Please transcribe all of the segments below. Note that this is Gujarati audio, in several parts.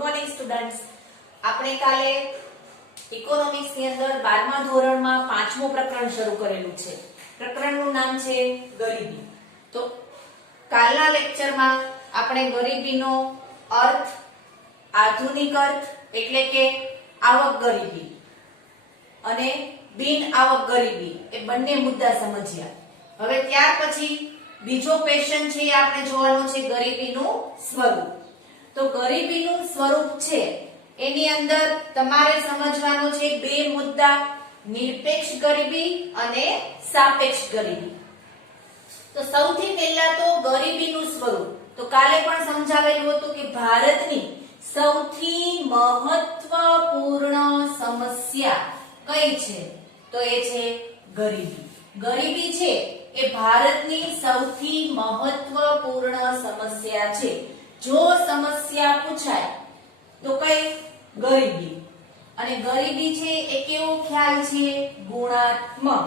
મોર્નિંગ સ્ટુડન્ટ્સ, આપણે કાલે ઇકોનોમિક્સ ની અંદર 12મા ધોરણમાં 5મું પ્રકરણ શરૂ કરેલું છે. પ્રકરણનું નામ છે ગરીબી. તો કાલના લેક્ચરમાં આપણે ગરીબીનો અર્થ, આધુનિક અર્થ એટલે કે આવક ગરીબી અને બિન આવક ગરીબી એ બંને મુદ્દા સમજ્યા. હવે ત્યાર પછી બીજો ક્વેશ્ચન છે એ આપણે જોવાનો છે ગરીબીનું સ્વરૂપ. તો ગરીબીનું સ્વરૂપ છે એની અંદર તમારે સમજવાનો છે બે મુદ્દા, નિરપેક્ષ ગરીબી અને સાપેક્ષ ગરીબી. તો સૌથી પહેલા તો ગરીબીનું સ્વરૂપ. તો કાલે પણ સમજાવેલું હતું કે ભારતની સૌથી મહત્વપૂર્ણ સમસ્યા કઈ છે? તો એ છે ગરીબી. ગરીબી છે એ ભારતની સૌથી મહત્વપૂર્ણ સમસ્યા છે. જો સમસ્યા પૂછાય તો કઈ? ગરીબી. અને ગરીબી છે એ કેવો ખ્યાલ છે? ગુણાત્મક.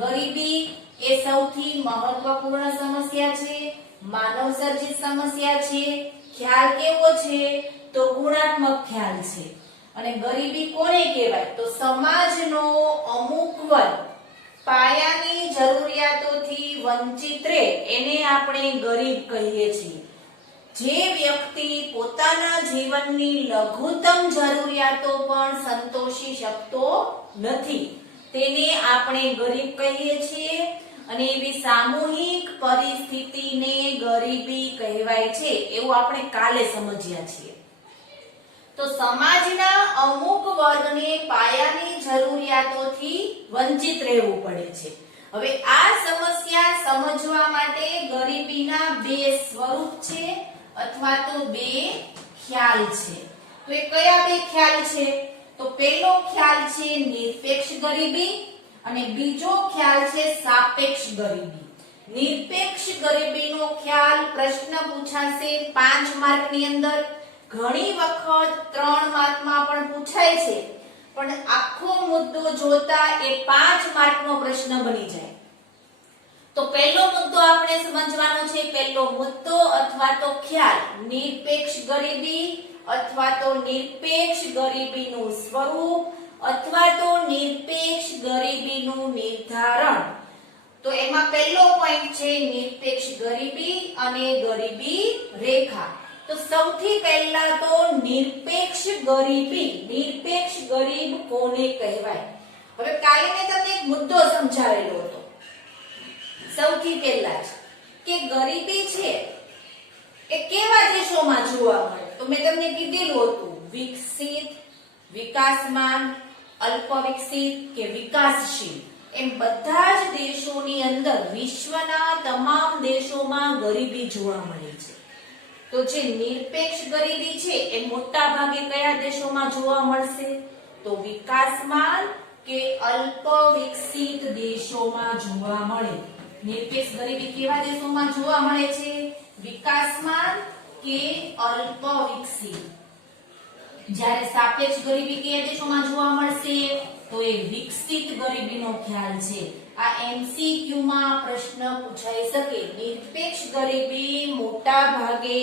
ગરીબી એ સૌથી મહત્વપૂર્ણ સમસ્યા છે, માનવ સર્જિત સમસ્યા છે. ખ્યાલ કેવો છે? તો ગુણાત્મક ખ્યાલ છે. અને ગરીબી કોને કહેવાય? તો સમાજનો અમુક વર્ગ પાયાની જરૂરિયાતોથી વંચિત રહે એને આપણે ગરીબ કહીએ છીએ. જે વ્યક્તિ પોતાના જીવનની લઘુત્તમ જરૂરિયાતો પણ સંતોષી શકતો નથી તેને આપણે ગરીબ કહીએ છીએ. અને એવી સામૂહિક પરિસ્થિતિને ગરીબી કહેવાય છે એવું આપણે કાલે સમજ્યા છીએ. તો સમાજના અમુક વર્ગને પાયાની જરૂરિયાતોથી વંચિત રહેવું પડે છે. હવે આ સમસ્યા સમજવા માટે ગરીબીના બે સ્વરૂપ છે અથવા તો બે ખ્યાલ છે. તો એ કયા બે ખ્યાલ છે? તો પહેલો ખ્યાલ છે નિરપેક્ષ ગરીબી અને બીજો ખ્યાલ છે સાપેક્ષ ગરીબી. નિરપેક્ષ ગરીબીનો ખ્યાલ પ્રશ્ન પૂછાશે 5 માર્કની અંદર. ઘણી વખત 3 માર્કમાં પણ પૂછાય છે, પણ આખો મુદ્દો જોતા એ 5 માર્કનો પ્રશ્ન બની જાય. તો પહેલો મુદ્દો આપણે સમજવાનો છે. પહેલો મુદ્દો અથવા તો ખ્યાલ નિરપેક્ષ ગરીબી અથવા તો નિરપેક્ષ ગરીબીનું સ્વરૂપ અથવા તો નિરપેક્ષ ગરીબીનું નિર્ધારણ. તો એમાં પહેલો પોઈન્ટ છે નિરપેક્ષ ગરીબી અને ગરીબી રેખા. તો સૌથી પહેલા તો નિરપેક્ષ ગરીબી. નિરપેક્ષ ગરીબ કોને કહેવાય? હવે કાલે મેં તમને એક મુદ્દો સમજાવેલો હતો સૌથી પહેલા જ કે ગરીબી છે એ કેવા દેશોમાં જોવા મળે? તો મેં તમને કીધેલું હતું વિકસિત, વિકાસમાન, અલ્પ વિકસિત કે વિકાસશીલ એમ બધા જ દેશોની અંદર વિશ્વના તમામ દેશોમાં ગરીબી જોવા મળે છે. તો જે નિરપેક્ષ ગરીબી છે એ મોટા ભાગે કયા દેશોમાં જોવા મળશે? તો વિકાસમાન કે અલ્પ વિકસિત દેશોમાં જોવા મળે. નિરપેક્ષ ગરીબી કેવા દેશોમાં જોવા મળે છે? વિકાસમાન કે અલ્પ વિકસિત. જ્યારે સાપેક્ષ ગરીબી કયા દેશોમાં જોવા મળશે? તો એ વિકસિત ગરીબીનો ખ્યાલ છે. આ એમસીક્યુ માં પ્રશ્ન પૂછાઈ શકે. નિરપેક્ષ ગરીબી મોટા ભાગે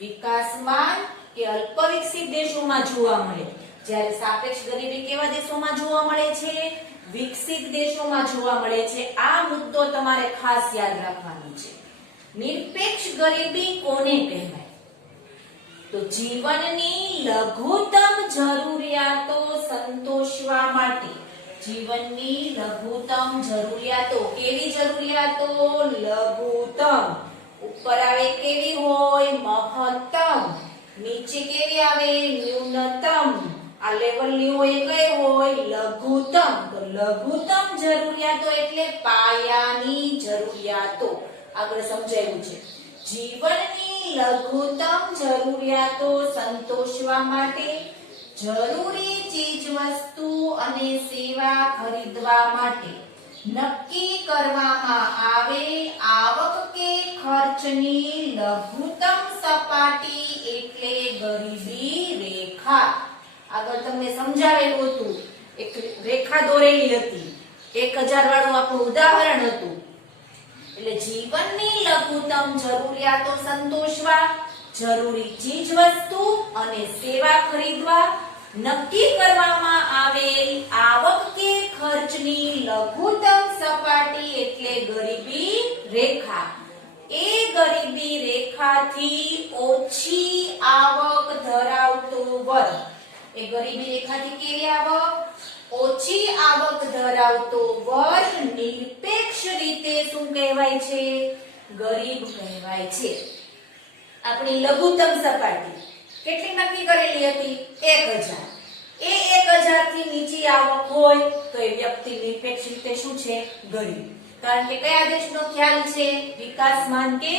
વિકાસમાન કે અલ્પ વિકસિત દેશોમાં જોવા મળે, જ્યારે સાપેક્ષ ગરીબી કેવા દેશોમાં જોવા મળે છે? વિકસિત દેશોમાં જોવા મળે છે. આ મુદ્દો તમારે ખાસ યાદ રાખવાનો છે. નિરપેક્ષ ગરીબી કોને કહેવાય? તો જીવનની લઘુત્તમ જરૂરિયાતો સંતોષવા માટે. જીવનની લઘુત્તમ જરૂરિયાતો. કેવી જરૂરિયાતો? લઘુત્તમ. ઉપર આવે કેવી હોય? મહત્તમ. નીચે કેવી આવે? ન્યૂનતમ. આ લેવલની હોય કઈ હોય? લઘુત્તમ. તો લઘુત્તમ જરૂરિયાતો એટલે પાયાની જરૂરિયાતો. આગળ સમજાયું છે. જીવનની લઘુત્તમ જરૂરિયાતો સંતોષવા માટે જરૂરી ચીજ વસ્તુ અને સેવા ખરીદવા માટે નક્કી કરવામાં આવે આવક કે ખર્ચની લઘુત્તમ સપાટી એટલે ગરીબી રેખા. આગળ તમને સમજાવેલું હતું, એક રેખા દોરેલી હતી, 1000 વાળું આપણું ઉદાહરણ હતું. એટલે જીવનની લઘુત્તમ જરૂરિયાતો સંતોષવા જરૂરી ચીજ વસ્તુ અને સેવા ખરીદવા નક્કી કરવામાં આવેલ આવક કે ખર્ચની લઘુત્તમ સપાટી એટલે ગરીબી રેખા. એ ગરીબી રેખાથી ઓછી આવક ધરાવતો વર્ગ, એ ગરીબી રેખાથી કેવી આવક? ઓછી આવક ધરાવતો વર્ગ નિરપેક્ષ રીતે શું કહેવાય છે? ગરીબ કહેવાય છે. આપણી લઘુત્તમ સપાટી કેટલી નક્કી કરેલી હતી? 1000. એ 1000 થી નીચી આવક હોય તો એ વ્યક્તિ નિરપેક્ષ રીતે શું છે? ગરીબ. કારણ કે કયા દેશનો ખ્યાલ છે? વિકાસમાન કે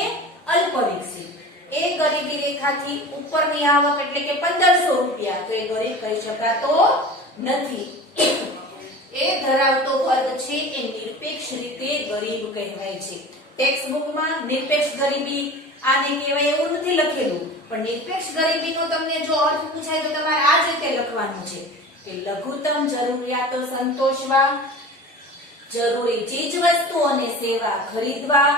અલ્પ વિકસિત. એ ગરીબી રેખાથી ઉપરની આવક એટલે કે 1500 રૂપિયા, તો એ ગરીબ કહી શકાતો નથી. એ ધરાવતો વર્ગ છે એ નિરપેક્ષ રીતે ગરીબ કહેવાય છે. ટેક્સ્ટ બુકમાં નિરપેક્ષ ગરીબી આને કહેવાય એવું નથી લખેલું, પણ નિરપેક્ષ ગરીબીનો તમને જો અર્થ પૂછાય તો તમારે આ જ રીતે લખવાનું છે કે લઘુત્તમ જરૂરિયાતો સંતોષવા, જરૂરી ચીજ વસ્તુ અને સેવા ખરીદવા,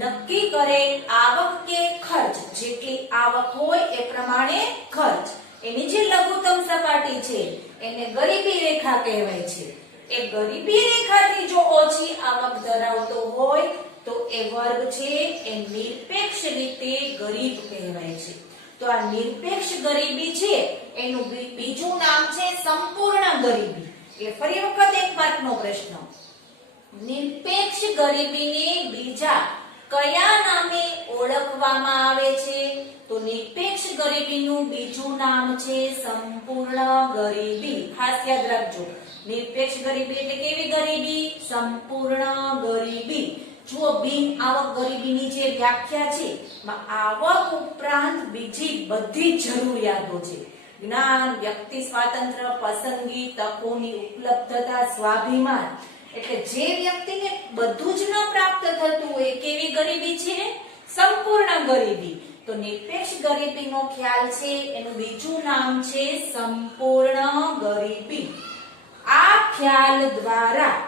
નક્કી કરેલ આવક કે ખર્ચ, જેટલી આવક હોય એ પ્રમાણે ખર્ચ, એની જે લઘુત્તમ સપાટી છે એને ગરીબી રેખા કહેવાય છે. એ ગરીબી રેખાથી જો ઓછી આવક ધરાવતો હોય તો એ વર્ગ છે એ નિરપેક્ષ રીતે ગરીબ કહેવાય છે. તો આ નિરપેક્ષ ગરીબી છે એનું બીજું નામ છે સંપૂર્ણ ગરીબી. એટલે ફરી વખત એક માર્કનો પ્રશ્ન, નિરપેક્ષ ગરીબીને બીજા કયા નામે ઓળખવામાં આવે છે? તો નિરપેક્ષ ગરીબીનું બીજું નામ છે સંપૂર્ણ ગરીબી. ખાસ યાદ રાખજો, નિરપેક્ષ ગરીબી એટલે કેવી ગરીબી? સંપૂર્ણ ગરીબી. જો બિન આવક ગરીબીની જે વ્યાખ્યા છે માં આવક ઉપરાંત બીજી બધી જરૂરિયાતો છે, જ્ઞાન, વ્યક્તિ સ્વાતંત્ર્ય, પસંદગી, તકોની ઉપલબ્ધતા, સ્વાભિમાન, એટલે જે વ્યક્તિને બધું જ ન પ્રાપ્ત થતું હોય કેવી ગરીબી છે? સંપૂર્ણ ગરીબી. તો નિરપેક્ષ ગરીબીનો ખ્યાલ છે એનું બીજું નામ છે સંપૂર્ણ ગરીબી. આ ખ્યાલ દ્વારા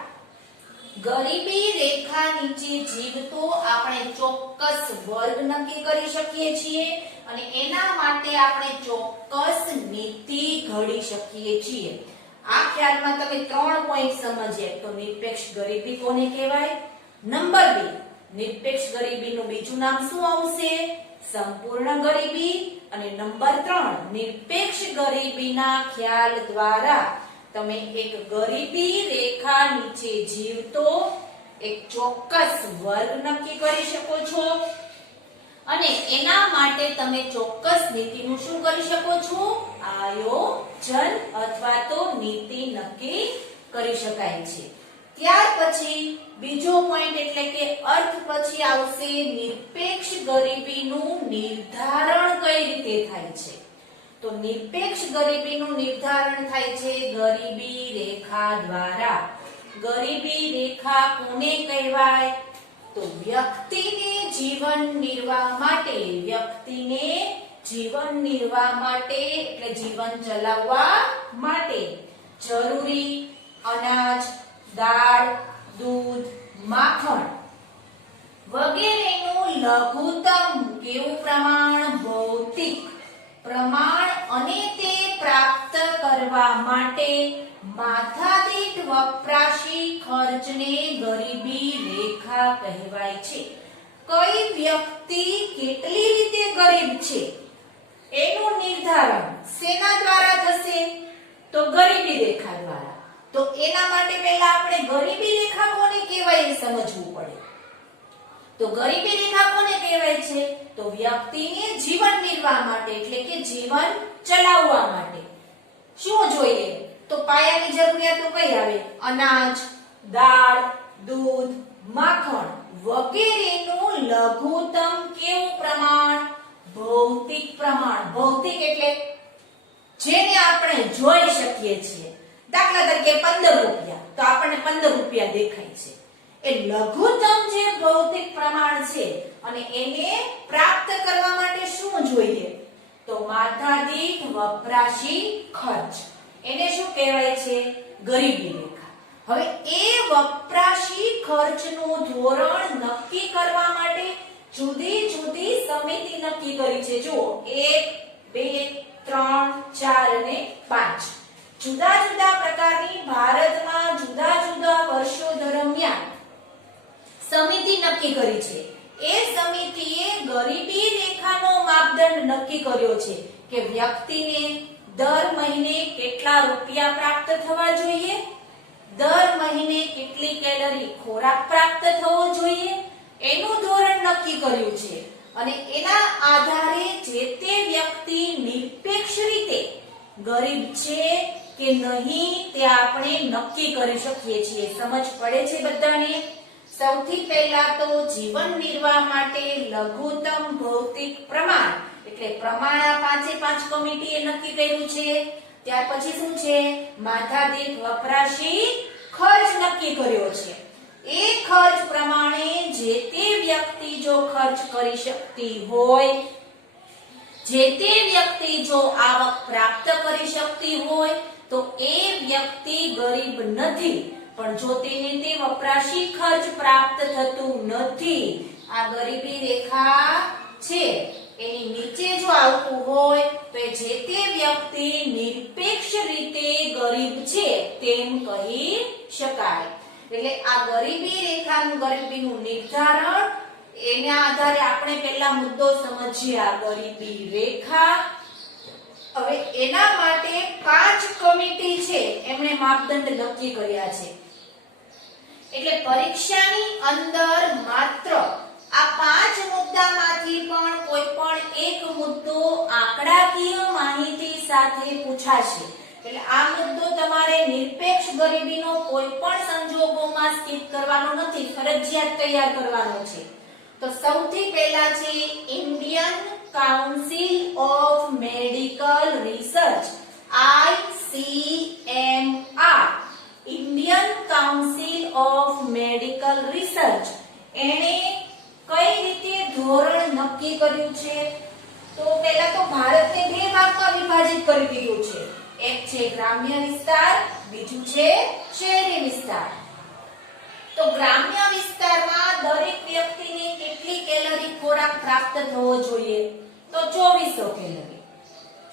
ગરીબી રેખા નીચે જીવતો આપણે ચોક્કસ વર્ગ નક્કી કરી શકીએ છીએ અને એના માટે આપણે ચોક્કસ નીતિ ઘડી શકીએ છીએ. આ ખ્યાલમાં તમે 3 પોઈન્ટ સમજ્યા. તો નિરપેક્ષ ગરીબી કોને કહેવાય? નંબર 2, નિરપેક્ષ ગરીબીનું બીજું નામ શું આવશે? સંપૂર્ણ ગરીબી. અને નંબર 3, નિરપેક્ષ ગરીબીના ખ્યાલ દ્વારા તમે એક ગરીબી રેખા નીચે જીવતો એક ચોક્કસ વર્ગ નક્કી કરી શકો છો અને એના માટે તમે ચોક્કસ નીતિનું શું કરી શકો છો? આયોજન અથવા તો નીતિ નક્કી કરી શકાય છે. ત્યાર પછી બીજો પોઈન્ટ એટલે કે અર્થ પછી આવશે નિરપેક્ષ ગરીબીનું નિર્ધારણ કઈ રીતે થાય છે? તો નિરપેક્ષ ગરીબીનું નિર્ધારણ થાય છે ગરીબી રેખા દ્વારા. ગરીબી રેખા કોને કહેવાય? તો વ્યક્તિને જીવન નિર્વાહ માટે એટલે જીવન ચલાવવા માટે જરૂરી અનાજ, દાળ, દૂધ, માખણ વગેરેનું લઘુત્તમ કેવું પ્રમાણ? ભૌતિક પ્રમાણ. અને તે પ્રાપ્ત કરવા માટે માથાદીઠ વપરાશી ખર્ચને ગરીબી રેખા કહેવાય છે. કઈ વ્યક્તિ કેટલી રીતે ગરીબ છે એનું નિર્ધારણ શેના દ્વારા થશે? તો ગરીબી રેખા દ્વારા. તો એના માટે પહેલા આપણે ગરીબી રેખા કોને કહેવાય એ સમજવું પડે. તો ગરીબી રેખા કોને કહેવાય છે? તો વ્યક્તિને જીવન નિર્વાહ માટે એટલે કે જીવન ચલાવવા માટે શું જોઈએ? તો પાયાની જરૂરિયાતો કઈ આવે? અનાજ, દાળ, દૂધ, માખણ વગેરેનું લઘુત્તમ કેવું પ્રમાણ? ભૌતિક પ્રમાણ. ભૌતિક એટલે જેને આપણે જોઈ શકીએ છીએ. દાખલા તરીકે 15 રૂપિયા, તો આપણને 15 રૂપિયા દેખાય છે. એ લઘુત્તમ જે ભૌતિક પ્રમાણ છે અને એને પ્રાપ્ત કરવા માટે શું જોઈએ? તો માથાદીઠ વપરાશી ખર્ચ. એને શું કહેવાય છે? ગરીબી રેખા. હવે એ વપરાશી ખર્ચનું ધોરણ નક્કી કરવા માટે જુદી જુદી સમિતિ નક્કી કરી છે. જુઓ 1 2 3 4 અને 5 જુદા જુદા પ્રકારની ભારતમાં જુદા જુદા વર્ષો દરમિયાન સમિતિ નક્કી કરી છે. એ સમિતિએ ગરીબી રેખાનો માપદંડ નક્કી કર્યો છે કે વ્યક્તિને દર મહિને કેટલા રૂપિયા પ્રાપ્ત થવા જોઈએ, દર મહિને કેટલી કેલરી ખોરાક પ્રાપ્ત થવો જોઈએ, એનું ધોરણ નક્કી કર્યું છે. અને એના આધારે જે તે વ્યક્તિ નિરપેક્ષ રીતે ગરીબ છે કે નહીં તે આપણે નક્કી કરી શકીએ છીએ. સમજ પડે છે બધાને? સૌથી પહેલા તો જીવન નિર્વાહ માટે લઘુત્તમ ભૌતિક પ્રમાણ એટલે પ્રમાણ આ 5 કમિટીએ નક્કી કર્યું છે. ત્યાર પછી શું છે? માથાદીઠ વપરાશી ખર્ચ નક્કી કર્યો છે. એ ખર્ચ પ્રમાણે જે તે વ્યક્તિ જો ખર્ચ કરી શકતી હોય, જે તે વ્યક્તિ જો આવક પ્રાપ્ત કરી શકતી હોય તો એ વ્યક્તિ ગરીબ નથી. પણ જો તેને તે વપરાશી ખર્ચ પ્રાપ્ત થતું નથી, આ ગરીબી રેખા છે એની નીચે જો આવતું હોય તો જે તે વ્યક્તિ નિરપેક્ષ રીતે ગરીબ છે તેમ કહી શકાય. એટલે આ ગરીબી રેખાનું ગરીબીનું નિર્ધારણ એના આધારે આપણે પહેલા મુદ્દો સમજીએ. આ ગરીબી રેખા, હવે એના માટે 5 કમિટી છે એમણે માપદંડ નક્કી કર્યા છે. એટલે પરીક્ષાની અંદર માત્ર આ 5 મુદ્દામાંથી પણ કોઈ પણ એક મુદ્દો આંકડાકીય માહિતી સાથે પૂછાશે. એટલે આ મુદ્દો તમારે નિરપેક્ષ ગરીબીનો કોઈ પણ સંજોગોમાં સ્કીપ કરવાનો નથી, ફરજિયાત તૈયાર કરવાનો છે. તો સૌથી પહેલા છે Indian council of medical research, ICMR. Indian council of medical research એને કઈ રીતે ધોરણ નક્કી કર્યું છે? તો પહેલા તો ભારતને 2 ભાગમાં વિભાજિત કરી દીધું છે. એક છે ગ્રામ્ય વિસ્તાર, બીજું છે શહેરી વિસ્તાર. તો ગ્રામ્ય વિસ્તારમાં દરેક વ્યક્તિને કેટલી કેલરી ખોરાક પ્રાપ્ત થવો જોઈએ? તો 2400 કેલરી.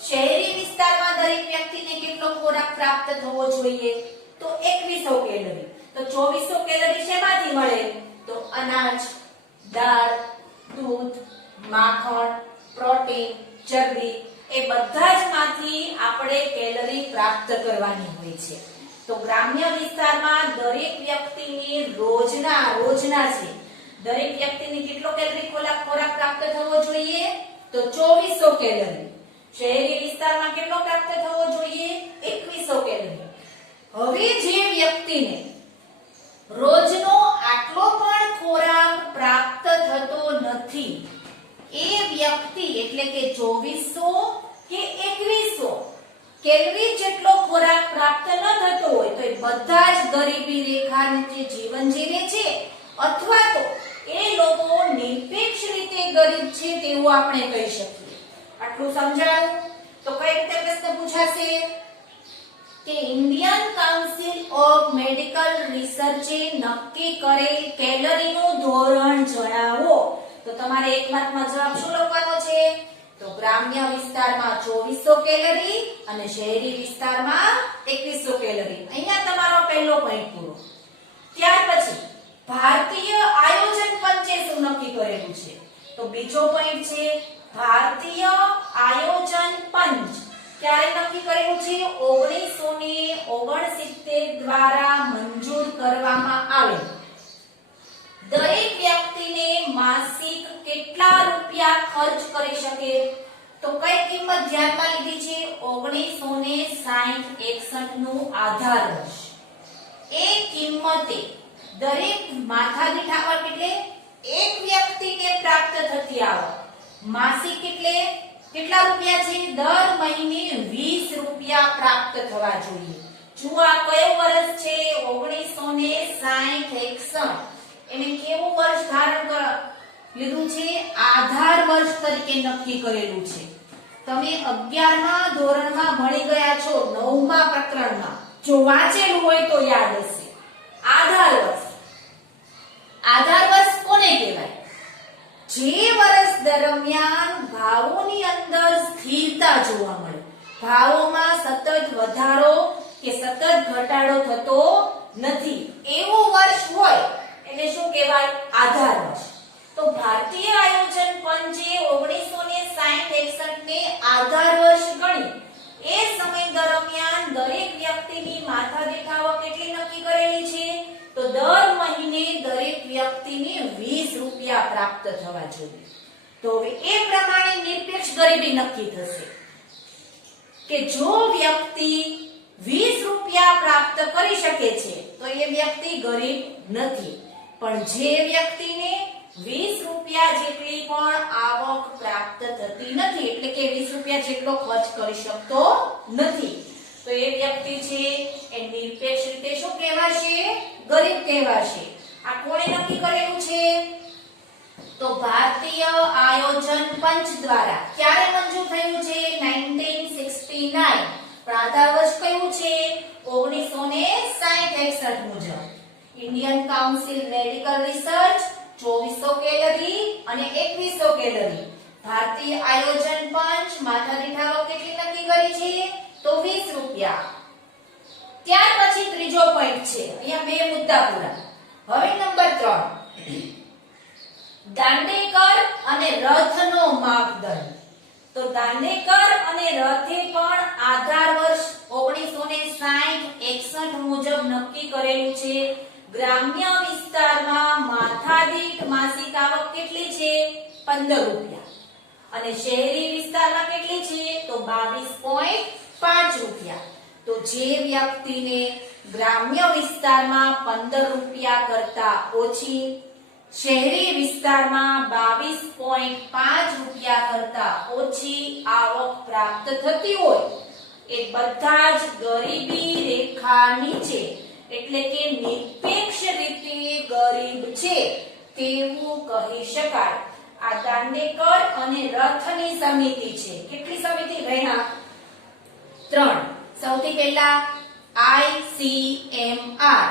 શહેરી વિસ્તારમાં દરેક વ્યક્તિને કેટલો ખોરાક પ્રાપ્ત થવો જોઈએ? તો 2100 કેલરી. તો 2400 કેલરી શેમાંથી મળે? તો અનાજ, દાળ, દૂધ, માખણ, પ્રોટીન, ચરબી એ બધા જ માંથી આપણે કેલરી પ્રાપ્ત કરવાની હોય છે. તો ગ્રામ્ય વિસ્તારમાં દરેક વ્યક્તિને રોજના છે દરેક વ્યક્તિને કેટલો કેલરી ખોરાક પ્રાપ્ત થવો જોઈએ? તો 2400 કેલરી. શહેરી વિસ્તારમાં કેટલો પ્રાપ્ત થવો જોઈએ? 2100 કેલરી. હવે જે વ્યક્તિને રોજનો આટલો પણ ખોરાક પ્રાપ્ત થતો નથી, એ વ્યક્તિ એટલે કે 2400 કે 2100 કેલરી જેટલો ખોરાક પ્રાપ્ત ન થતો હોય તો એ બધા જ ગરીબી રેખાને જે જીવન જીવે છે અથવા તો એ લોકો નિરપેક્ષ રીતે ગરીબ છે તેવું આપણે કહી શકીએ. આટલું સમજાયું? તો કઈ રીતે પ્રશ્ન પૂછાશે કે ઇન્ડિયન કાઉન્સિલ ઓફ મેડિકલ રિસર્ચે નક્કી કરેલ કેલરીનું ધોરણ જણાવો. તો તમારે એક માર્કમાં જવાબ શું લખવાનો છે? તો ગ્રામ્ય વિસ્તારમાં 2400 કેલરી અને શહેરી વિસ્તારમાં 2100 કેલરી. અહીંયા તમારો પહેલો પોઈન્ટ પૂરો. ત્યાર પછી ભારતીય આયોજન પંચે શું નક્કી કરેલું છે? તો બીજો પોઈન્ટ છે ભારતીય આયોજન પંચ ક્યારે નક્કી કરેલું છે? 1969 દ્વારા મંજૂર કરવામાં આવેલ. દરેક વ્યક્તિને માસિક કેટલા રૂપિયા ખર્ચ કરી શકે? તો કઈ કિંમત ધ્યાનમાં લીધી છે? 1960-61 નું આધાર વર્ષ. એ કિંમતે દરેક માથાદીઠ આવક એટલે એક વ્યક્તિને પ્રાપ્ત થતી આવક માસિક એટલે કેટલા રૂપિયા છે? દર મહિને 20 રૂપિયા પ્રાપ્ત થવા જોઈએ. જો આ કયો વર્ષ છે? 1960-61. એને કેવું વર્ષ ધારણ લીધું છે? આધાર વર્ષ તરીકે નક્કી કરેલું છે. તમે 11મા ધોરણમાં ભણી ગયા છો, 9મા પ્રકરણમાં જો વાંચેલું હોય તો યાદ હશે. આધાર વર્ષ. આધાર વર્ષ કોને કહેવાય? જે વર્ષ દરમિયાન ભાવોની અંદર સ્થિરતા જોવા મળે, ભાવોમાં સતત વધારો કે સતત ઘટાડો થતો નથી, એવું વર્ષ હોય એને શું કહેવાય? આધાર વર્ષ. તો ભારતીય આયોજન પંચે 1960-61 ને આધાર વર્ષ ગણી એ સમય દરમિયાન દરેક વ્યક્તિની માથાદીઠ આવક કેટલી નક્કી કરેલી છે? તો દર મહિને દરેક વ્યક્તિને 20 રૂપિયા પ્રાપ્ત થવા જોઈએ. તો હવે એ પ્રમાણે નિરપેક્ષ ગરીબી નક્કી થશે કે જો વ્યક્તિ 20 રૂપિયા પ્રાપ્ત કરી શકે છે તો એ વ્યક્તિ ગરીબ નથી, પણ જે વ્યક્તિને 20 રૂપિયા જેટલી પણ આવક પ્રાપ્ત થતી નથી, એટલે કે 20 રૂપિયા જેટલો ખર્ચ કરી શકતો નથી, તો એ વ્યક્તિ છે એ નિરપેક્ષ રીતે શું કહેવાશે? ગરીબ કહેવાશે. આ કોણે નક્કી કરેલું છે? તો ભારતીય આયોજન પંચ દ્વારા. ક્યારે મંજૂર થયું છે? 1969. પણ આધાર વર્ષ કયું છે? 1960-61 મુજબ. Indian council medical research 2400 calorie અને 2100 કેલરી. ભારતીય આયોજન પંચ માથાદીઠ આવક કેટલી નક્કી કરી છે? તો 20 રૂપિયા. ત્યાર પછી ત્રીજો પોઈન્ટ છે, અહીંયા બે મુદ્દા પૂરા. હવે નંબર 3, દાંડેકર અને રથનો માપદંડ. તો દાંડેકર અને રથે પણ આધાર વર્ષ 1960-61 મુજબ નક્કી કરેલું છે. ગ્રામ્ય વિસ્તારમાં માથાદીઠ માસિક આવક કેટલી છે? 15 રૂપિયા. અને શહેરી વિસ્તારમાં કેટલી છે? તો 22.5 રૂપિયા. તો જે વ્યક્તિને ગ્રામ્ય વિસ્તારમાં 15 રૂપિયા કરતા ઓછી, શહેરી વિસ્તારમાં 22.5 રૂપિયા કરતા ઓછી આવક પ્રાપ્ત થતી હોય એ બધા જ ગરીબી રેખા નીચે, એટલે કે નિરપેક્ષ રીતે ગરીબ છે તેવું કહી શકાય. આ દાંડેકર અને રથની સમિતિ છે. કેટલી સમિતિ રહ્યા? 3. સૌથી પહેલા ICMR,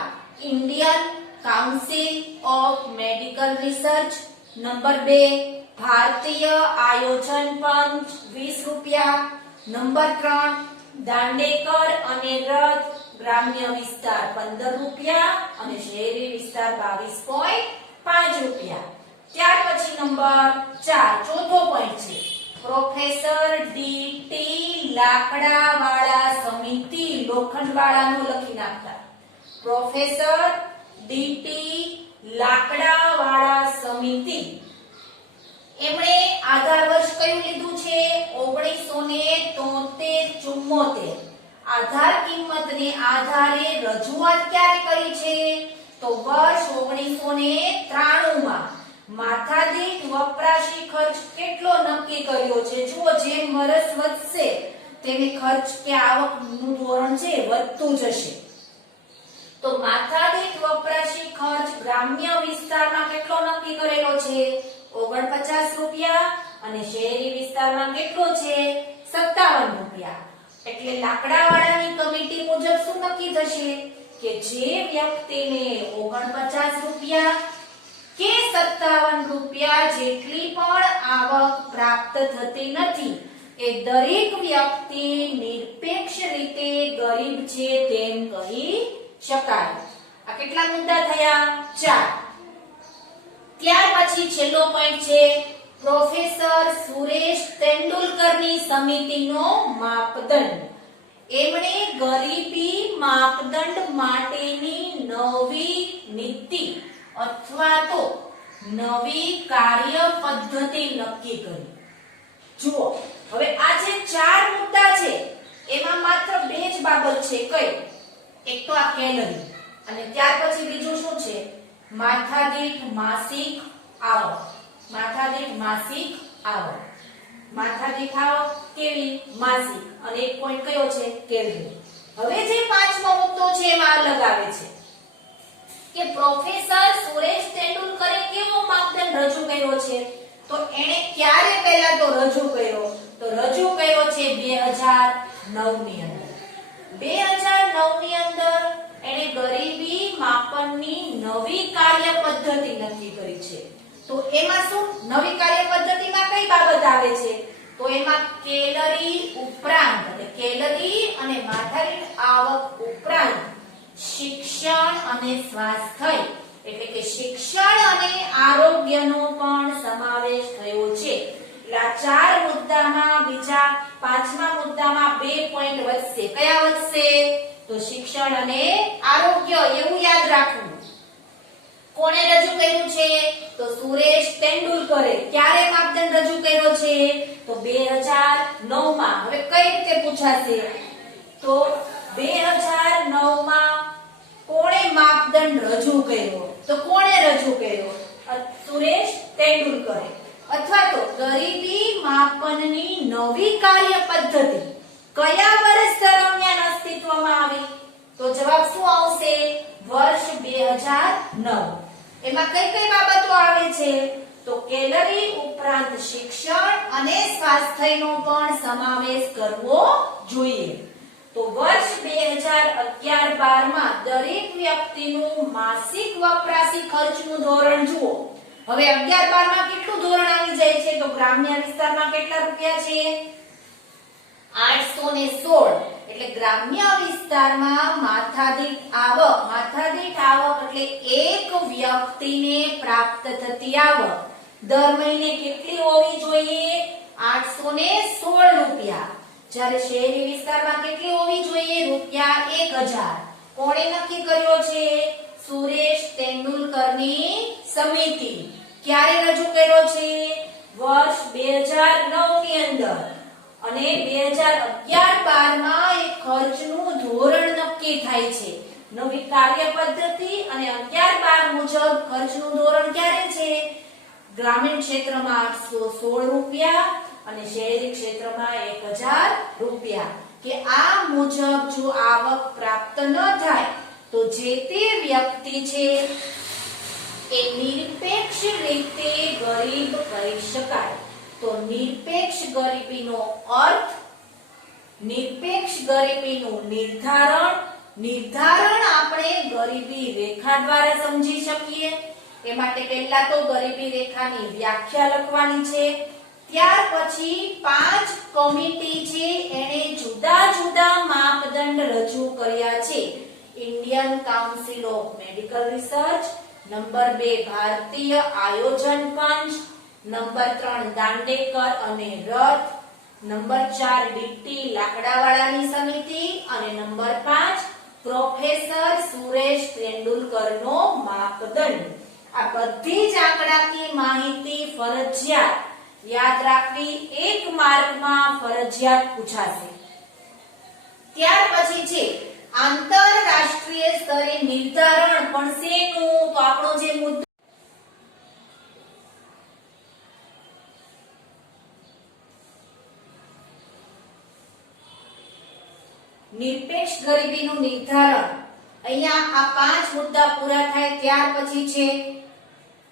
Indian council of medical research. Number 2, ભારતીય આયોજન પંચ 20 રૂપિયા. નંબર 3, દાંડેકર અને રથ ગ્રામ્ય વિસ્તાર 15 રૂપિયા અને શહેરી વિસ્તાર 22.5 રૂપિયા. ત્યાર પછી નંબર 4, ચોથો પોઈન્ટ છે, પ્રોફેસર ડીટી લાકડાવાળા સમિતિ. લોખંડવાળાનું લખી નાખતા. પ્રોફેસર ડીટી લાકડાવાળા સમિતિ. એમણે આધાર વર્ષ કયું લીધું છે? 1973-74. આધાર કિંમતને આધારે રજૂઆત ક્યારે કરી છે? તો વર્ષ 1993 માં. માથાદીઠ વપરાશી ખર્ચ કેટલો નક્કી કર્યો છે? જુઓ, જેમ વર્ષ વધશે તેમ ખર્ચ કે આવકનું ધોરણ છે વધતું જશે. તો માથાદીઠ વપરાશી ખર્ચ ગ્રામ્ય વિસ્તારમાં કેટલો નક્કી કરેલો છે? 49 રૂપિયા અને શહેરી વિસ્તારમાં કેટલો છે? 57 રૂપિયા. એટલે લાકડાવાળાની કમિટી મુજબ શું નક્કી થશે કે જે વ્યક્તિને 49 રૂપિયા કે 57 રૂપિયા જેટલી પણ આવક પ્રાપ્ત થતી નથી એ દરેક વ્યક્તિ નિરપેક્ષ રીતે ગરીબ છે તેમ કહી શકાય. આ કેટલા મુદ્દા થયા? 4. ત્યાર પછી છેલ્લો પોઈન્ટ છે, પ્રોફેસર સુરેશ તેંડુલકરની સમિતિનો માપદંડ. એમણે ગરીબી માપદંડ માટેની નવી નીતિ અથવા તો નવી કાર્ય પદ્ધતિ નક્કી કરી. જુઓ, હવે આ જે 4 મુદ્દા છે એમાં માત્ર 2 જ બાબત છે. કઈ? એક તો આ કેલરી અને ત્યાર પછી બીજું શું છે? માથાદીઠ માસિક આવક. માથાદીઠ માસિક આવક. માથાદીઠ આવક કેવી? માસિક. અને એક પોઈન્ટ કયો છે? કેલરી. હવે જે 5મો મુદ્દો છે એમાં લગાવે છે કે પ્રોફેસર સુરેશ તેંડુલકરે કેવો માપદંડ રજૂ કર્યો છે? તો એણે ક્યારે પહેલા તો રજૂ કર્યો? તો રજૂ કર્યો છે 2009 ની અંદર. 2009 ની અંદર એણે ગરીબી માપનની નવી કાર્ય પદ્ધતિ નક્કી કરી છે. તો એમાં શું નવી કાર્ય પદ્ધતિમાં કઈ બાબત આવે છે? તો એમાં કેલરી ઉપરાંત એટલે કેલરી અને માથાદીઠ આવક ઉપરાંત શિક્ષણ અને સ્વાસ્થ્ય એટલે કે શિક્ષણ અને આરોગ્યનો પણ સમાવેશ થયો છે. એટલે આ ચાર મુદ્દામાં બીજા પાંચમા મુદ્દામાં 2 પોઈન્ટ વધશે. કયા વધશે? તો શિક્ષણ અને આરોગ્ય, એવું યાદ રાખવું. કોણે રજૂ કર્યું છે? તો સુરેશ તેંડુલકરે. ક્યારે માપદંડ રજૂ કર્યો છે? તો 2009 માં. હવે કઈ રીતે પૂછાશે? તો 2009 માં કોણે માપદંડ રજૂ કર્યો? તો કોણે રજૂ કર્યો? સુરેશ તેંડુલકરે. અથવા તો ગરીબી માપનની નવી કાર્ય પદ્ધતિ કયા વર્ષ દરમિયાન અસ્તિત્વમાં આવી? તો જવાબ શું આવશે? વર્ષ 2009. એમાં કઈ કઈ બાબતો આવે છે? તો કેલરી ઉપરાંત શિક્ષણ અને સ્વાસ્થ્યનો પણ સમાવેશ કરવો જોઈએ. તો વર્ષ 2011-12 માં દરેક વ્યક્તિનું માસિક વપરાશી ખર્ચનું ધોરણ જુઓ. હવે 11-12 માં કેટલું ધોરણ આવી જાય છે? તો ગ્રામ્ય વિસ્તારમાં કેટલા રૂપિયા છે? 816. એટલે ગ્રામ્ય વિસ્તારમાં માથાદીઠ આવક એટલે એક વ્યક્તિને પ્રાપ્ત થતી આવક દર મહિને કેટલી હોવી જોઈએ? 816 રૂપિયા. જ્યારે શહેરી વિસ્તારમાં કેટલી હોવી જોઈએ? રૂપિયા 1000. કોણે નક્કી કર્યો છે? સુરેશ તેંડુલકરની સમિતિ. ક્યારે રજૂ કર્યો છે? વર્ષ 2009 ની અંદર. અને 2011-12 માં એક ખર્ચનું ધોરણ નક્કી થાય છે. નવી કાર્ય પદ્ધતિ અને 11-12 મુજબ ખર્ચનું ધોરણ ક્યારે છે? ગ્રામીણ ક્ષેત્રમાં 816 રૂપિયા અને શહેરી ક્ષેત્રમાં 1000 રૂપિયા. કે આ મુજબ જો આવક પ્રાપ્ત ન થાય તો જે તે વ્યક્તિ છે એ નિરપેક્ષ રીતે ગરીબ કહી શકાય. તો નિરપેક્ષ ગરીબીનો અર્થ, નિરપેક્ષ ગરીબીનું નિર્ધારણ આપણે ગરીબી રેખા દ્વારા સમજી શકીએ. એ માટે પહેલા તો ગરીબી રેખાની વ્યાખ્યા લખવાની છે. ત્યાર પછી 5 કમિટી છે એને જુદા જુદા માપદંડ રજૂ કર્યા છે. Indian council of medical research, number 2 ભારતીય આયોજન પંચ, નંબર 3 દાંડેકર અને રથ, નંબર 4 ડીટી લાકડાવાળાની સમિતિ અને નંબર 5 પ્રોફેસર સુરેશ તેંડુલકરનો માપદંડ. આ બધી જ આંકડાકીય માહિતી ફરજિયાત યાદ રાખવી, એક માર્કમાં ફરજિયાત પૂછાશે. ત્યાર પછી છે આંતરરાષ્ટ્રીય સ્તરે નિર્ધારણ. પણ શેનું? તો આપણો જે મુદ્દો નિરપેક્ષ ગરીબીનું નિર્ધારણ. અહીંયા આ 5 મુદ્દા પૂરા થાય ત્યાર પછી છે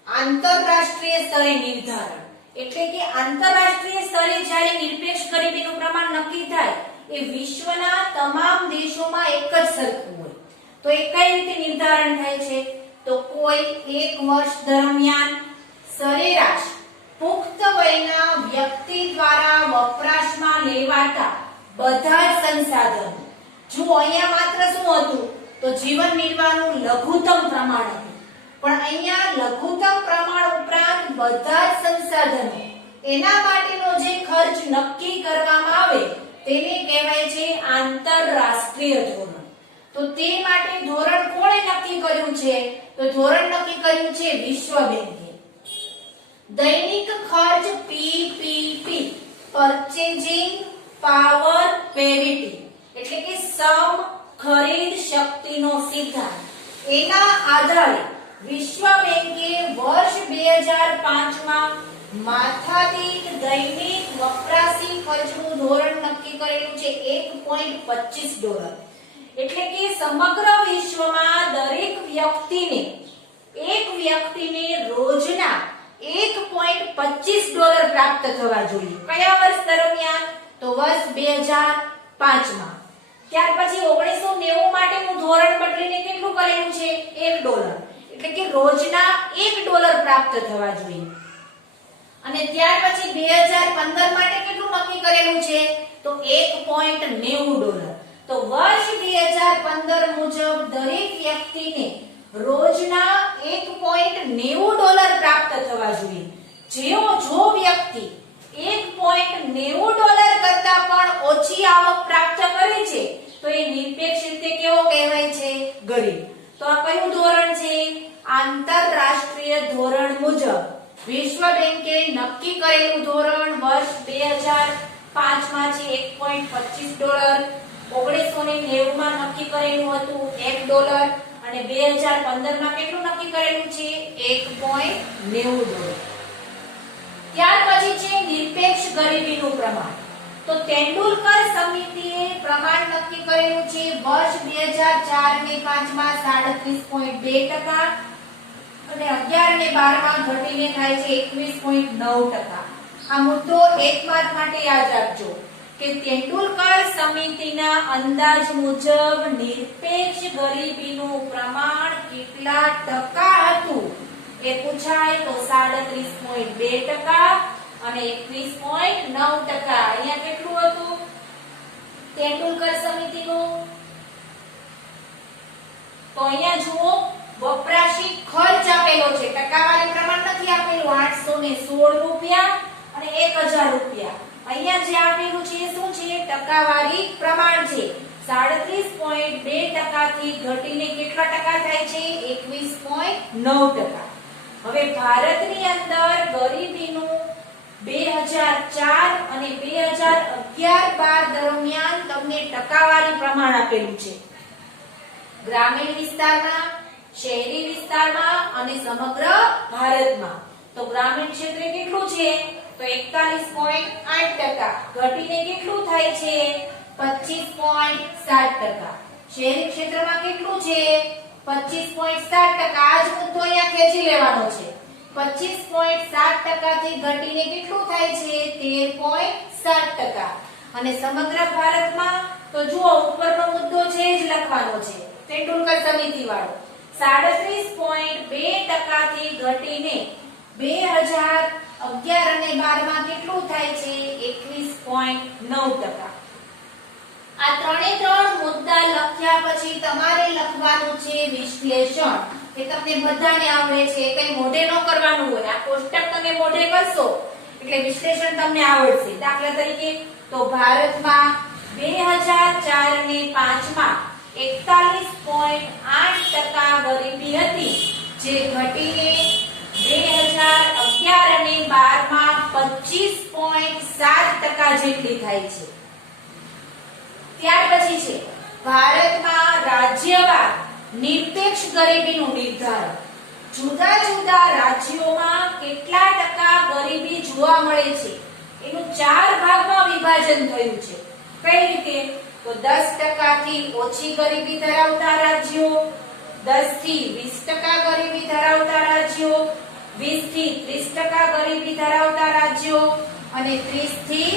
આંતરરાષ્ટ્રીય સ્તરે નિર્ધારણ. એટલે કે આંતરરાષ્ટ્રીય સ્તરે જ્યારે નિરપેક્ષ ગરીબીનું પ્રમાણ નક્કી થાય એ વિશ્વના તમામ દેશોમાં એક જ સરખું હોય. તો એ કઈ રીતે નિર્ધારણ થાય છે? તો કોઈ એક વર્ષ દરમિયાન સરેરાશ પુખ્ત વયના વ્યક્તિ દ્વારા વપરાશમાં લેવાતા બધા જ સંસાધનો. જો અહીંયા માત્ર શું હતું? તો જીવન નિર્વાહનું લઘુત્તમ પ્રમાણ હતું. પણ અહીંયા લઘુત્તમ પ્રમાણ ઉપરાંત બધા જ સંસાધનો, એના માટેનો જે ખર્ચ નક્કી કરવામાં આવે તેને કહેવાય છે આંતરરાષ્ટ્રીય ધોરણ. તો તે માટે ધોરણ કોણે નક્કી કર્યું છે? તો ધોરણ નક્કી કર્યું છે વિશ્વ બેંકે. દૈનિક ખર્ચ પીપીપી, પરચેઝિંગ પાવર પેરિટી એટલે કે સમ ખરીદ શક્તિનો સિદ્ધાંત, એના આધારે વિશ્વ બેંકે વર્ષ 2005 માં માથાદીઠ દૈનિક વપરાશી ખર્ચનું ધોરણ નક્કી કરેલું છે $1.25. એટલે કે સમગ્ર વિશ્વમાં દરેક વ્યક્તિને રોજના $1.25 પ્રાપ્ત થવા જોઈએ. કયા વર્ષ દરમિયાન? તો વર્ષ 2005 માં. ત્યાર પછી 1990 માટેનું ધોરણ બદલીને કેટલું કરેલું છે? $1. એટલે કે રોજના $1 પ્રાપ્ત થવા જોઈએ. અને ત્યાર પછી 2015 માટે કેટલું નક્કી કરેલું છે તો $1.90. તો વર્ષ 2015 મુજબ દરેક વ્યક્તિને રોજના $1.90 પ્રાપ્ત થવા જોઈએ. જો વ્યક્તિ $1.90 કરતા પણ ઓછી આવક પ્રાપ્ત કરે છે તો એ નિરપેક્ષ રીતે કેવો કહેવાય છે ગરીબ. તો આ કયું ધોરણ છે આંતરરાષ્ટ્રીય ધોરણ મુજબ વિશ્વ બેંકે નક્કી કરેલું ધોરણ વર્ષ 2005 માં છે $1.25. 1990 માં નક્કી કરેલું હતું $1 અને 2015 માં કેટલું નક્કી કરેલું છે $1.90. ત્યાર પછી છે નિરપેક્ષ ગરીબીનું પ્રમાણ. તો તેંડુલકર સમિતિએ પ્રમાણ નક્કી કરેલું છે વર્ષ 2004 ને 5 માં 37.2% અને 11 ને 12 માં ઘટીને થાય છે 21.9%. આ મુદ્દો એક માર્ક માટે યાદ રાખજો કે તેંડુલકર સમિતિના અંદાજ મુજબ નિરપેક્ષ ગરીબીનું પ્રમાણ કેટલા ટકા હતું એ પૂછાય તો 37.2% અને 21.9%. અહીંયા કેટલું હતું તેંડુલકર સમિતિનું તો અહીંયા જુઓ વપરાશી ખર્ચ આપેલો છે ટકાવારી પ્રમાણ નથી આપેલું ₹816 અને ₹1000. અહીંયા જે આપેલું છે એ શું છે ટકાવારી પ્રમાણ છે 37.2% થી ઘટીને કેટલા ટકા થાય છે 21.9%. હવે ભારતની અંદર ગરીબીનું 2004 અને 2011-12 દરમિયાન તમને ટકાવારી પ્રમાણ આપેલું છે ગ્રામીણ વિસ્તારમાં, શહેરી વિસ્તારમાં અને સમગ્ર ભારતમાં. તો ગ્રામીણ ક્ષેત્રે કેટલું છે તો 41.8%, ઘટીને કેટલું થાય છે 25.7%. શહેરી ક્ષેત્રમાં કેટલું છે 25.7%. આ જ મુદ્દો અહીંયા ખેંચી લેવાનો છે 25.7% થી ઘટીને કેટલું થાય છે 13.7%. અને સમગ્ર ભારતમાં તો જુઓ ઉપરનો મુદ્દો છે જ લખવાનો છે તેંડુલકર સમિતિ વાળો 37.2% થી ઘટીને 2011 અને 12 માં કેટલું થાય છે 21.9%. આ ત્રણ મુદ્દા લખ્યા પછી તમારે લખવાનું છે વિશ્લેષણ. કે તમને બધાને આવડે છે કઈ મોઢે ન કરવાનું હોય. આ કોષ્ટક તમે મોઢે કરશો એટલે વિશ્લેષણ તમને આવડશે. દાખલા તરીકે તો ભારતમાં 2004 અને 5 માં 41.8% ગરીબી હતી જે ઘટીને 2011 અને 12 માં 25.7% જેટલી થાય છે. ત્યાર પછી છે ભારતમાં રાજ્યવાર નિરપેક્ષ ગરીબીનું નિર્ધારણ. જુદા જુદા રાજ્યોમાં કેટલા ટકા ગરીબી જોવા મળે છે એનું 4 ભાગમાં વિભાજન થયું છે. કઈ રીતે તો 10% થી ઓછી ગરીબી ધરાવતા રાજ્યો, 10 થી 20% ગરીબી ધરાવતા રાજ્યો, 20 થી 30% ગરીબી ધરાવતા રાજ્યો અને 30 થી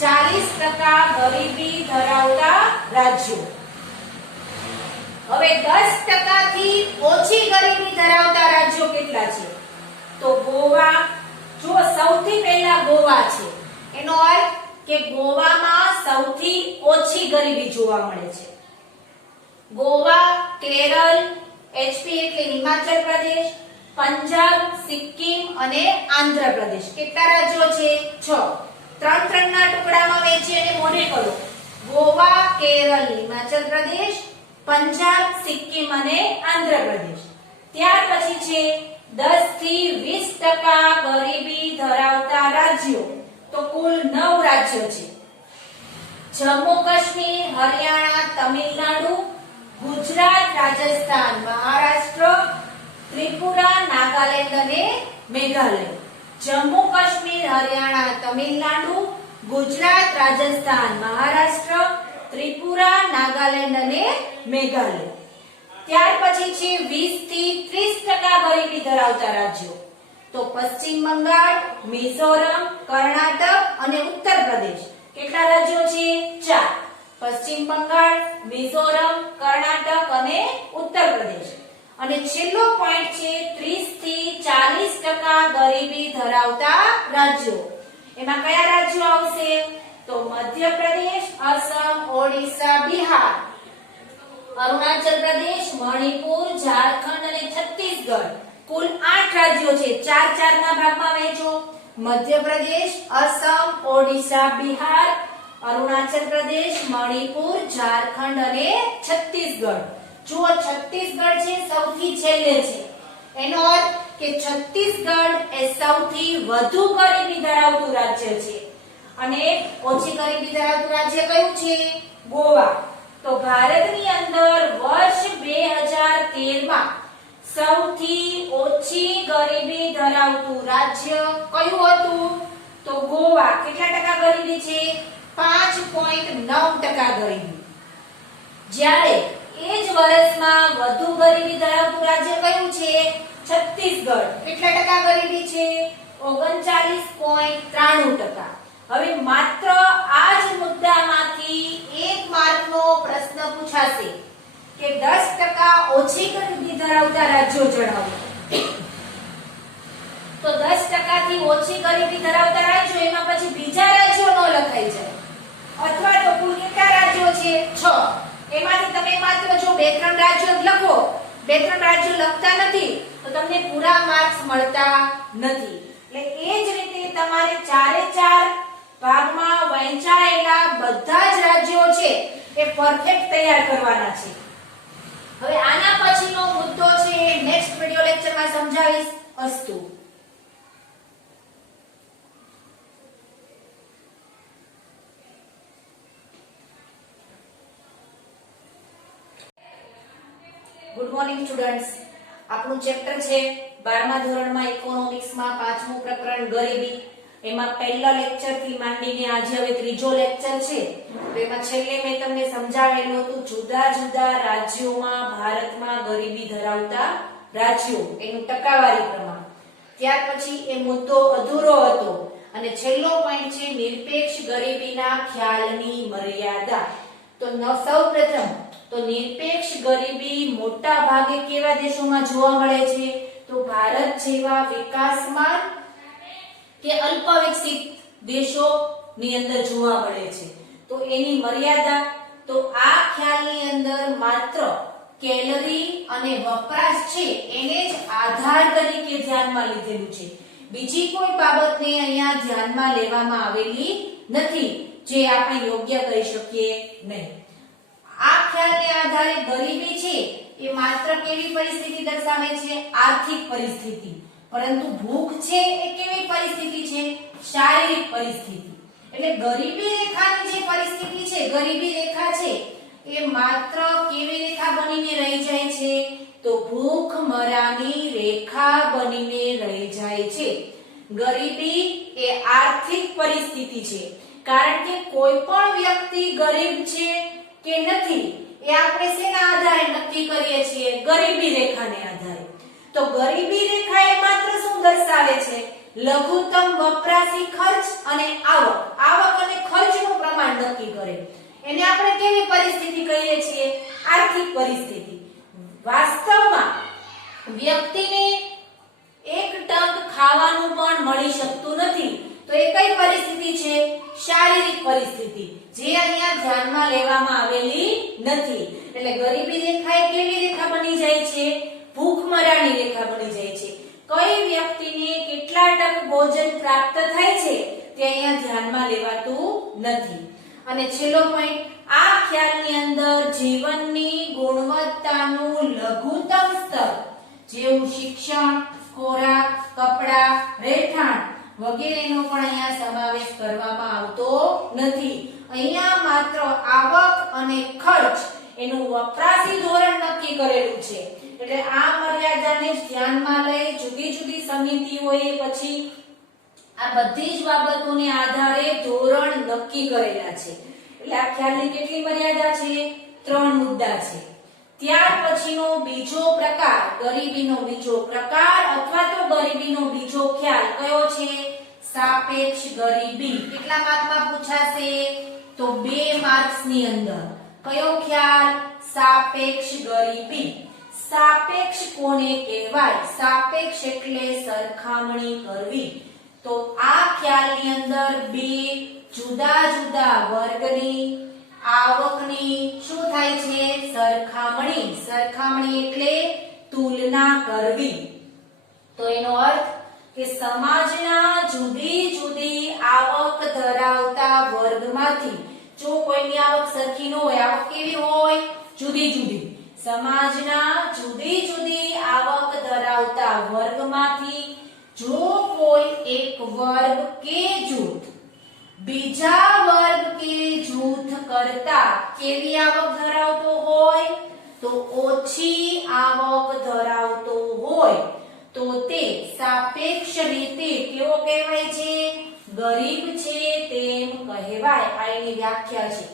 40% ગરીબી ધરાવતા રાજ્યો. હવે 10% થી ઓછી ગરીબી ધરાવતા રાજ્યો કેટલા છે તો ગોવા. જો સૌથી પહેલા ગોવા છે એનો અર્થ કે ગોવામાં સૌથી ઓછી ગરીબી જોવા મળે છે. ગોવા, કેરળ, એચપી એટલે હિમાચલ પ્રદેશ, પંજાબ, સિક્કિમ અને આંધ્ર પ્રદેશ. કેટલા રાજ્યો છે 6. 3 ના ટુકડામાં વહેંચી અને મોઢે કરો. ગોવા, કેરળ, હિમાચલ પ્રદેશ, પંજાબ, સિક્કિમ અને આંધ્ર પ્રદેશ. ત્યાર પછી છે 10 થી 20% ગરીબી ધરાવતા રાજ્યો. તો કુલ 9 રાજ્યો છે. જમ્મુ કાશ્મીર, હરિયાણા, તમિલનાડુ, ગુજરાત, રાજસ્થાન, મહારાષ્ટ્ર, ત્રિપુરા, નાગાલેન્ડ અને મેઘાલય. જમ્મુ કાશ્મીર, હરિયાણા, તમિલનાડુ, ગુજરાત, રાજસ્થાન, મહારાષ્ટ્ર, ત્રિપુરા, નાગાલેન્ડ અને મેઘાલય. ત્યાર પછી છે 20 થી 30% ગરીબી ધરાવતા રાજ્યો. તો પશ્ચિમ બંગાળ, મિઝોરમ, કર્ણાટક અને ઉત્તર પ્રદેશ. કેટલા રાજ્યો છે 4. પશ્ચિમ બંગાળ, મિઝોરમ, કર્ણાટક અને ઉત્તર પ્રદેશ. અને છેલ્લો પોઈન્ટ છે 30 થી 40% ગરીબી ધરાવતા રાજ્યો. એમાં કયા રાજ્યો આવશે? તો મધ્યપ્રદેશ, અસમ, ઓડિશા, બિહાર, અરુણાચલ પ્રદેશ, મણિપુર, ઝારખંડ અને છત્તીસગઢ. કુલ 8 રાજ્યો છે. 4 ના ભાગમાં વહેંચો. મધ્યપ્રદેશ, અસમ, ઓડિશા, બિહાર, અરુણાચલ પ્રદેશ, મણિપુર, ઝારખંડ અને છત્તીસગઢ. જુઓ છત્તીસગઢ છે સૌથી છેલ્લે છે. એનો અર્થ કે છત્તીસગઢ એ સૌથી વધુ ગરીબી ધરાવતું રાજ્ય છે અને ઓછી ગરીબી ધરાવતું રાજ્ય કયું છે? ગોવા. તો ભારતની અંદર વર્ષ 2013 માં સૌથી ઓછી ગરીબી ધરાવતું રાજ્ય કયું હતું? તો ગોવા. કેટલા ટકા ગરીબી છે? 5.9% ગરીબી. જ્યારે એ જ વર્ષમાં વધુ ગરીબી ધરાવતું રાજ્ય કયું છે? છત્તીસગઢ. કેટલા ટકા ગરીબી છે? 39.93%. હવે માત્ર આ જ મુદ્દામાંથી 1 માર્કનો પ્રશ્ન પૂછાશે કે 10% ઓછી ગરીબી ધરાવતા રાજ્યો જણાવો. તો 10% થી ઓછી ગરીબી ધરાવતા રાજ્યો, એમાં પછી બીજા રાજ્યો ન લખાઈ જાય. અથવા તો કુલ કેટલા રાજ્યો છે? 6. એમાંથી તમે માત્ર જો 2-3 રાજ્યો લખો, 2-3 રાજ્યો લખતા નથી તો તમને પૂરા માર્ક્સ મળતા નથી. એટલે એ જ રીતે તમારે 4 ભાગમાં વહેંચાયેલા બધા જ રાજ્યો છે એ પરફેક્ટ તૈયાર કરવાના છે. હવે આના પછીનો મુદ્દો છે એ નેક્સ્ટ વિડિયો લેક્ચરમાં સમજાવીશ. અસ્તુ. Good morning students. આપણું ચેપ્ટર છે 12મા ધોરણમાં ઇકોનોમિક્સમાં 5મું પ્રકરણ ગરીબી. એમાં પહેલા લેક્ચર થી માંડીને આજે હવે ત્રીજો લેક્ચર છે. તો એમાં છેલ્લે મેં તમને સમજાવેલું હતું જુદા જુદા રાજ્યોમાં ભારતમાં ગરીબી ધરાવતા રાજ્યો એનું ટકાવારી પ્રમાણ. ત્યાર પછી એ મુદ્દો અધૂરો હતો અને છેલ્લો પોઈન્ટ છે નિરપેક્ષ ગરીબીના ખ્યાલની મર્યાદા. તો સૌપ્રથમ તો નિરપેક્ષ ગરીબી મોટા ભાગે કેવા દેશોમાં જોવા મળે છે? તો ભારત જેવા વિકાસમાન કે અલ્પ વિકસિત દેશોની અંદર જોવા મળે છે. તો એની મર્યાદા, તો આ ખ્યાલની અંદર માત્ર કેલરી અને વપરાશ છે એને જ આધાર તરીકે ધ્યાનમાં લીધેલું છે. બીજી કોઈ બાબતને અહીંયા ધ્યાનમાં લેવામાં આવેલી નથી જે આપણે યોગ્ય કહી શકીએ નહીં. આ ખ્યાલને આધારે ગરીબી છે એ માત્ર કેવી પરિસ્થિતિ દર્શાવે છે? આર્થિક પરિસ્થિતિ. પરંતુ ભૂખ છે એ કેવી પરિસ્થિતિ છે? શારીરિક પરિસ્થિતિ. એટલે ગરીબી રેખાની જે પરિસ્થિતિ છે, ગરીબી રેખા છે એ માત્ર કેવી રેખા બનીને રહી જાય છે? તો ભૂખમરાની રેખા બનીને રહી જાય છે. ગરીબી એ આર્થિક પરિસ્થિતિ છે. કારણ કે કોઈ પણ વ્યક્તિ ગરીબ છે કે નથી એ આપણે શેના આધારે નક્કી કરીએ છીએ? ગરીબી રેખાને આધારે. તો ગરીબી રેખા એ માત્ર શું દર્શાવે છે? લઘુત્તમ વપરાશી ખર્ચ અને આવક. આવક અને ખર્ચનું પ્રમાણ નક્કી કરે. એને આપણે કેવી પરિસ્થિતિ કહીએ છીએ? આર્થિક પરિસ્થિતિ. વાસ્તવમાં વ્યક્તિને એક ટંક ખાવાનું પણ મળી શકતું નથી. તો એ કઈ પરિસ્થિતિ છે? શારીરિક પરિસ્થિતિ, જે અહીંયા ધ્યાનમાં લેવામાં આવેલી નથી. એટલે ગરીબી રેખા એ કેવી રેખા બની જાય છે? ભૂખમરાની રેખા બની જાય છે. કઈ વ્યક્તિને કેટલા ટક ભોજન પ્રાપ્ત થાય છે તે અહીંયા ધ્યાનમાં લેવાતું નથી. અને છેલ્લો પોઈન્ટ, આ ખ્યાલની અંદર જીવનની ગુણવત્તાનું લઘુત્તમ સ્તર જેવું શિક્ષણ, ખોરાક, કપડા, રહેઠાણ વગેરેનો પણ અહીંયા સમાવેશ કરવામાં આવતો નથી. અહીંયા માત્ર આવક અને ખર્ચ એનું વપરાશી ધોરણ નક્કી કરેલું છે. એટલે આ મર્યાદાને ધ્યાનમાં લઈ જુદી જુદી સમિતિઓએ પછી આ બધી જ બાબતોને આધારે ધોરણ નક્કી કરેલા છે. એટલે આ ખ્યાલની કેટલી મર્યાદા છે? 3 મુદ્દા છે. ત્યાર પછીનો બીજો પ્રકાર, ગરીબીનો બીજો પ્રકાર અથવા તો ગરીબીનો બીજો ખ્યાલ કયો છે? સાપેક્ષ ગરીબી. કેટલા માર્કમાં પૂછાશે? તો 2 માર્ક્સની અંદર. કયો ખ્યાલ? સાપેક્ષ ગરીબી. સાપેક્ષ કોને કહેવાય? સાપેક્ષ એટલે સરખામણી કરવી. તો આ ખ્યાલની અંદર બે જુદા જુદા વર્ગની આવકની શું થાય છે? સરખામણી. સરખામણી એટલે તુલના કરવી. તો એનો અર્થ કે સમાજના જુદી જુદી આવક ધરાવતા વર્ગમાંથી જો કોઈની આવક સરખી ન હોય, આવક કેવી હોય? જુદી જુદી. સમાજના જુદી જુદી આવક ધરાવતા વર્ગમાંથી જો કોઈ એક વર્ગ કે જૂથ બીજા વર્ગ કે જૂથ કરતા કેવી આવક ધરાવતો હોય? તો ઓછી આવક ધરાવતો હોય તો તે સાપેક્ષ રીતે કેવો કહેવાય છે? ગરીબ છે તેમ કહેવાય. આ એની વ્યાખ્યા છે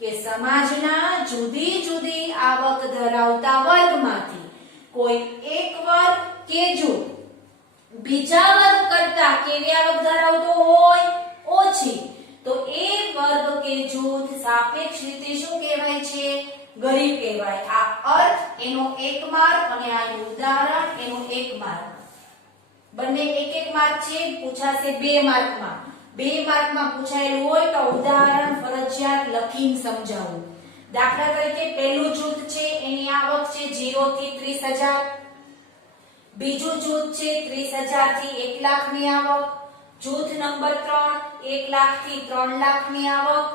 કે સમાજના જુદી જુદી આવક ધરાવતા વર્ગમાંથી કોઈ એક વર્ગ કે જૂથ બીજા વર્ગ કરતા કેવી આવક ધરાવતો હોય? ઓછી. તો એ વર્ગ કે જૂથ સાપેક્ષ રીતે શું કહેવાય છે? ગરીબ કહેવાય. આ અર્થ એનો એક માર્ક અને આ ઉદાહરણ એનો એક માર્ક. બંને એક એક માર્ક છે, પૂછાશે 2 માર્કમાં. 2 માર્કમાં પૂછાયેલું હોય તો ઉદાહરણ ફરજિયાત લખીને સમજાવવું. દાખલા તરીકે પહેલું જૂથ છે એની આવક છે 0 થી 30,000. બીજું જૂથ છે 30,000 થી 1 લાખની આવક. જૂથ નંબર 3 1 લાખ થી 3 લાખની આવક.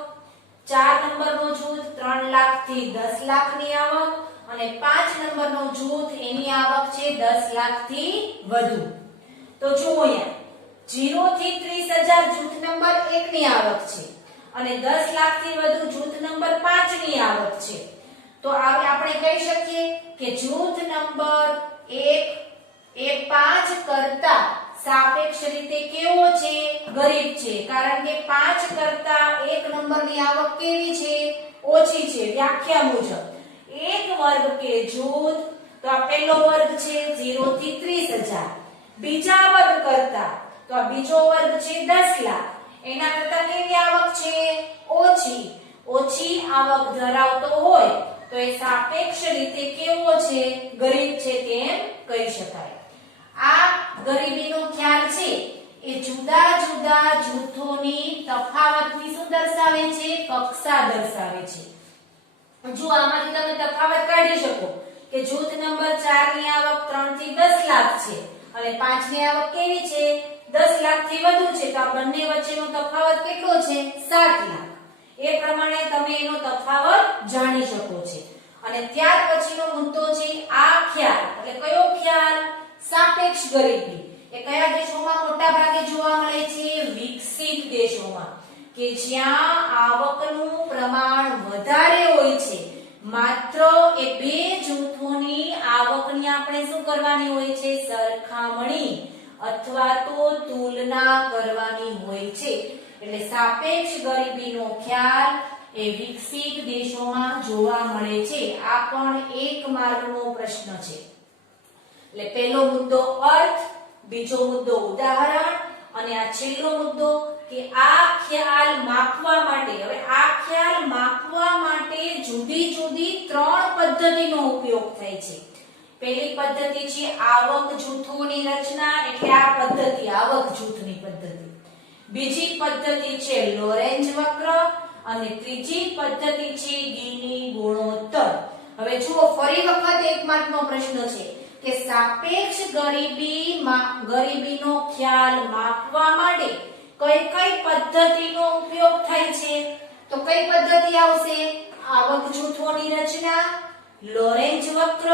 4 નંબરનો જૂથ 3 લાખ થી 10 લાખની આવક અને 5 નંબરનો જૂથ એની આવક છે 10 લાખ થી વધુ. તો જુઓ અહીંયા 0 થી 30,000 જૂથ નંબર 1 ની આવક છે અને 10 લાખ થી વધુ જૂથ નંબર 5 ની આવક છે. તો આપણે કહી શકીએ કે જૂથ નંબર 1 એ 5 કરતા સાપેક્ષ રીતે કેવો છે? ગરીબ છે. કારણ કે 5 કરતા 1 નંબરની આવક કેવી છે? ઓછી છે. વ્યાખ્યા મુજબ એક વર્ગ કે જૂથ, તો આ પહેલો વર્ગ છે 0 થી 30,000. બીજા વર્ગ કરતા તો આ બીજો વર્ગ છે 10 લાખ. એના કરતા કેવી આવક છે? ઓછી. ઓછી આવક ધરાવતો હોય તો એ સાપેક્ષ રીતે કેવો છે? ગરીબ છે તેમ કહી શકાય. આ ગરીબીનો ખ્યાલ છે એ જુદા જુદા જૂથોની તફાવતની શું દર્શાવે છે? કક્ષા દર્શાવે છે. જો આમાંથી તમે તફાવત કાઢી શકો કે જૂથ નંબર 4 ની આવક 3 થી 10 લાખ છે અને 5 ની આવક કેવી છે? 10 લાખ થી વધુ છે. તો આ બંને વચ્ચેનો તફાવત કેટલો છે? 7 લાખ. એ પ્રમાણે તમે એનો તફાવત જાણી શકો છો. અને ત્યાર પછીનો મુદ્દો છે આ ખ્યાલ. એટલે કયો ખ્યાલ? સાપેક્ષ ગરીબી. એ કયા દેશોમાં મોટા ભાગે જોવા મળે છે? વિકસિત દેશોમાં, કે જ્યાં આવકનું પ્રમાણ વધારે હોય છે. માત્ર એ બે જૂથોની આવકની આપણે શું કરવાની હોય છે? સરખામણી અથવા તો તુલના કરવાની હોય છે. એટલે સાપેક્ષ ગરીબીનો ખ્યાલ એ વિકસિત દેશોમાં જોવા મળે છે. આ પણ 1 માર્કનો પ્રશ્ન છે. એટલે પહેલો મુદ્દો અર્થ, બીજો મુદ્દો ઉદાહરણ અને આ છેલ્લો મુદ્દો કે આ ખ્યાલ માપવા માટે. હવે આ ખ્યાલ માપવા માટે જુદી જુદી 3 પદ્ધતિનો ઉપયોગ થાય છે. પહેલી પદ્ધતિ છે આવક જૂથોની રચના, એટલે આ પદ્ધતિ આવક જૂથની પદ્ધતિ. બીજી પદ્ધતિ છે લોરેન્જ વક્ર અને ત્રીજી પદ્ધતિ છે ગિની ગુણોત્તર. હવે જુઓ, ફરી વખત 1 માર્કનો પ્રશ્ન છે કે સાપેક્ષ ગરીબીનો ખ્યાલ માપવા માટે કઈ કઈ પદ્ધતિનો ઉપયોગ થાય છે? તો કઈ પદ્ધતિ આવશે? આવક જૂથોની રચના, લોરેન્જ વક્ર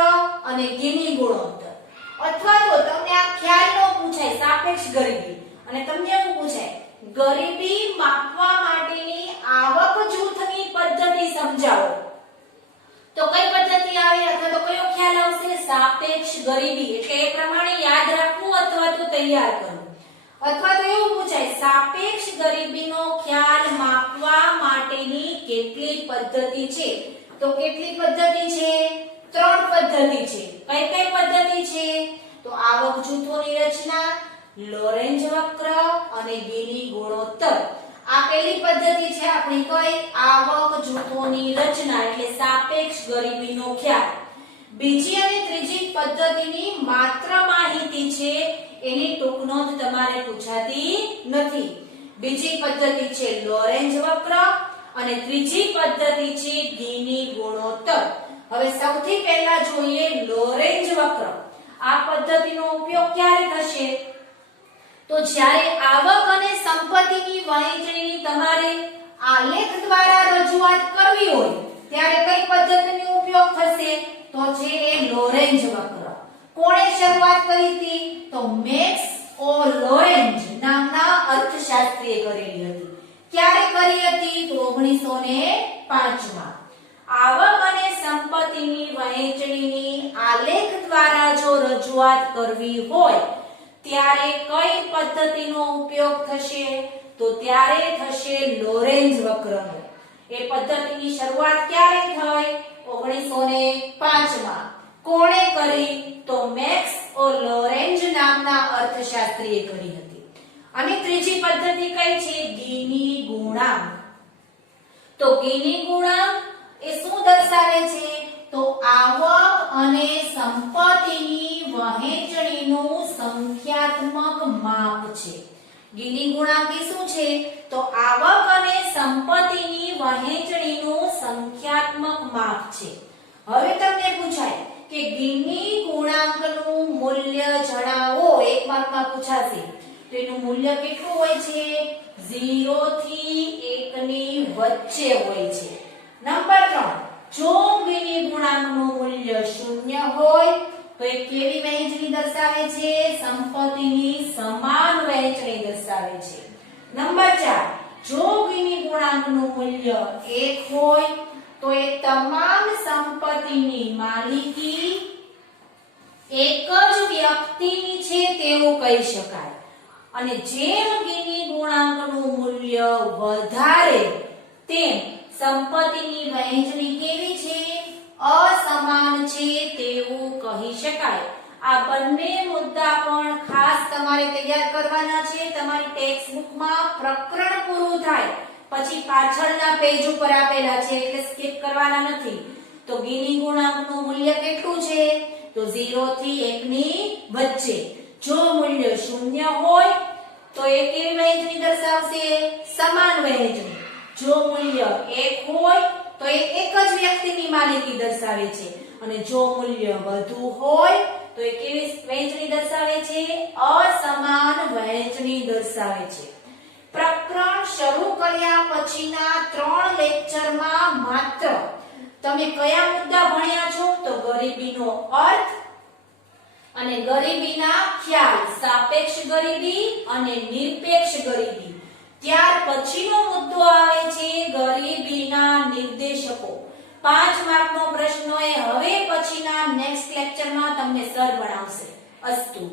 અને ગિની ગુણોત્તર. અથવા તો તમને આ ખ્યાલ નો પૂછાય સાપેક્ષ ગરીબી અને તમને એવું પૂછાય ગરીબી માપવા માટેની આવક જૂથની પદ્ધતિ સમજાવો, તો કઈ પદ્ધતિ આવે અથવા તો કયો ખ્યાલ આવશે? સાપેક્ષ ગરીબી. એટલે એ પ્રમાણે યાદ રાખવું અથવા તો તૈયાર કરવું. અથવા તો એવું પૂછાય સાપેક્ષ ગરીબીનો ખ્યાલ માપવા માટેની કેટલી પદ્ધતિ છે? તો કેટલી પદ્ધતિ છે? 3 પદ્ધતિ છે. કઈ કઈ પદ્ધતિ છે? તો આવક જૂથોની રચના, લોરેન્જ વક્ર અને ગિની ગુણોત્તર. આ પહેલી પદ્ધતિ છે આપણી કઈ? આવક જૂથોની રચના એટલે સાપેક્ષ ગરીબીનો ખ્યાલ. બીજી અને ત્રીજી પદ્ધતિની માત્ર માહિતી છે એની ટૂંક નોંધ તમારે પૂછાતી નથી. બીજી પદ્ધતિ છે લોરેન્જ વક્ર અને ત્રીજી પદ્ધતિ છે ગિની ગુણોત્તર. હવે સૌથી પહેલા જોઈએ લોરેન્જ વક્ર. આ પદ્ધતિનો ઉપયોગ ક્યારે થશે? તો જ્યારે આવક અને સંપત્તિની વહેંચણીની તમારે આલેખ દ્વારા રજૂઆત કરવી હોય ત્યારે કઈ પદ્ધતિનો ઉપયોગ થશે? તો છે એ લોરેન્જ વક્ર. કોણે શરૂઆત કરી હતી? તો મેક્સ ઓ લોરેન્જ નામના અર્થશાસ્ત્રીએ કરેલી હતી. ક્યારે કરી હતી? તો 1905 માં. આવક અને સંપત્તિની વહેંચણીની આલેખ દ્વારા જો રજૂઆત કરવી હોય ત્યારે કઈ પદ્ધતિનો ઉપયોગ થશે? તો ત્યારે થશે લોરેન્જ વક્રનો. એ પદ્ધતિની શરૂઆત ક્યારે થઈ? 1905 માં. કોણે કરી? તો મેક્સ ઓ લોરેન્જ નામના અર્થશાસ્ત્રીએ કરી હતી. અને ત્રીજી પદ્ધતિ કઈ છે? ગિની ગુણાંક. તો ગિની ગુણાંક એ શું દર્શાવે છે? તો આવક અને સંપત્તિની વહેંચણીનું સંખ્યાત્મક માપ છે. ગિની ગુણાંક એ શું છે? તો આવક અને સંપત્તિની વહેંચણીનું સંખ્યાત્મક માપ છે. હવે તમને પૂછાય કે ગિની ગુણાંકનું મૂલ્ય જણાવો. એક માર્કમાં પૂછાશે. તો એનું મૂલ્ય કેટલું હોય છે? 0 થી 1 ની વચ્ચે હોય છે. નંબર 3, જો ગિની ગુણાંકનું મૂલ્ય 0 હોય તો એ કેવી વહેંચણી દર્શાવે છે? સંપત્તિની સમાન વહેંચણી દર્શાવે છે. નંબર 4, જો ગિની ગુણાંકનું મૂલ્ય 1 હોય તો એ તમામ સંપત્તિની માલિકી એક જ વ્યક્તિની છે તેવું કહી શકાય. અને જેમ ગિની ગુણાંકનું મૂલ્ય વધારે તેમ સંપત્તિની વહેંચણી કેવી છે? અસમાન છે તેવું કહી શકાય. આ બંને મુદ્દા પણ ખાસ તમારે તૈયાર કરવાના છે. તમારી ટેક્સ્ટ બુકમાં પ્રકરણ પૂરું થાય પછી પાછળના પેજ ઉપર આપેલા છે એટલે સ્કીપ કરવાના નથી. તો ગિની ગુણાંકનું મૂલ્ય કેટલું છે? તો 0 થી 1 ની વચ્ચે. જો મૂલ્ય 0 હોય તો એ કેવી વહેંચણી દર્શાવશે? સમાન વહેંચણી. જો મૂલ્ય 1 હોય તો એ એક જ વ્યક્તિની માલિકી દર્શાવે છે. અને જો મૂલ્ય વધુ હોય તો એ કેવી વહેંચણી દર્શાવે છે? અસમાન વહેંચણી દર્શાવે છે. પ્રકરણ શરૂ કર્યા પછીના 3 લેક્ચરમાં માત્ર તમે કયા મુદ્દા ભણ્યા છો? તો ગરીબીનો અર્થ અને ગરીબીના ખ્યાલ, સાપેક્ષ ગરીબી અને નિરપેક્ષ ગરીબી. ત્યાર પછીનો મુદ્દો આવે છે ગરીબીના નિર્દેશકો. 5 માર્કનો પ્રશ્ન એ હવે પછીના નેક્સ્ટ લેક્ચરમાં તમને સર ભણાવશે. અસ્તુ.